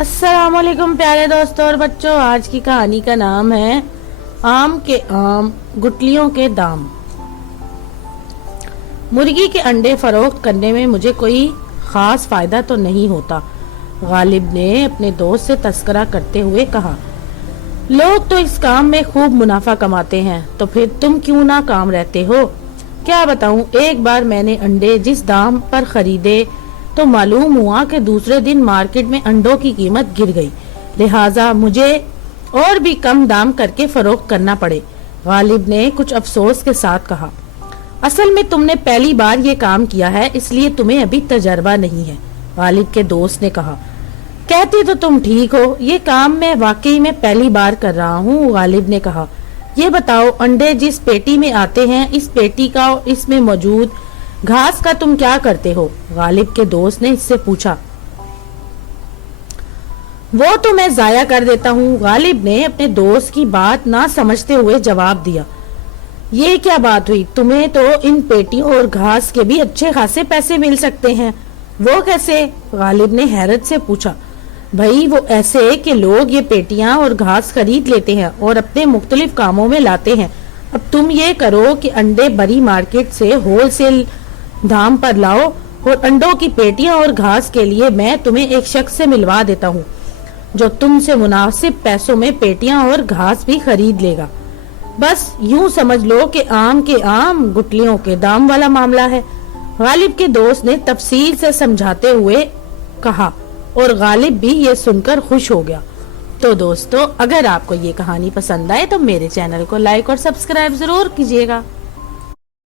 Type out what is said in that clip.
अस्सलाम वालेकुम प्यारे दोस्तों और बच्चों। आज की कहानी का नाम है आम के आम गुठलियों के दाम। मुर्गी के अंडे फरोख्त करने में मुझे कोई खास फायदा तो नहीं होता, गालिब ने अपने दोस्त से तस्करा करते हुए कहा। लोग तो इस काम में खूब मुनाफा कमाते हैं, तो फिर तुम क्यों ना काम रहते हो? क्या बताऊं, एक बार मैंने अंडे जिस दाम पर खरीदे तो मालूम हुआ कि दूसरे दिन मार्केट में अंडों की कीमत गिर गई, लिहाजा मुझे और भी कम दाम करके फरोख्त करना पड़े। गालिब ने कुछ अफसोस के साथ कहा, असल में तुमने पहली बार ये काम किया है, इसलिए तुम्हें अभी तजर्बा नहीं है। गालिब के दोस्त ने कहा, कहती तो तुम ठीक हो, ये काम मैं वाकई में पहली बार कर रहा हूँ। गालिब ने कहा, ये बताओ, अंडे जिस पेटी में आते हैं, इस पेटी का और इसमें मौजूद घास का तुम क्या करते हो? गालिब के दोस्त ने इससे पूछा। वो तो मैं जाया कर देता हूँ, गालिब ने अपने दोस्त की बात ना समझते हुए जवाब दिया। ये क्या बात हुई? तुम्हें तो इन पेटियों और घास के भी अच्छे खासे पैसे मिल सकते हैं, वो कैसे? गालिब ने हैरत से पूछा। भाई वो ऐसे कि लोग ये पेटियां और घास खरीद लेते हैं और अपने मुख्तलिफ कामों में लाते हैं। अब तुम ये करो कि अंडे बड़ी मार्केट से होलसेल दाम पर लाओ और अंडों की पेटियां और घास के लिए मैं तुम्हें एक शख्स से मिलवा देता हूँ जो तुमसे मुनासिब पैसों में पेटियां और घास भी खरीद लेगा। बस यूं समझ लो कि आम के आम गुठलियों के दाम वाला मामला है। गालिब के दोस्त ने तफसील से समझाते हुए कहा और गालिब भी ये सुनकर खुश हो गया। तो दोस्तों, अगर आपको ये कहानी पसंद आए तो मेरे चैनल को लाइक और सब्सक्राइब जरूर कीजिएगा।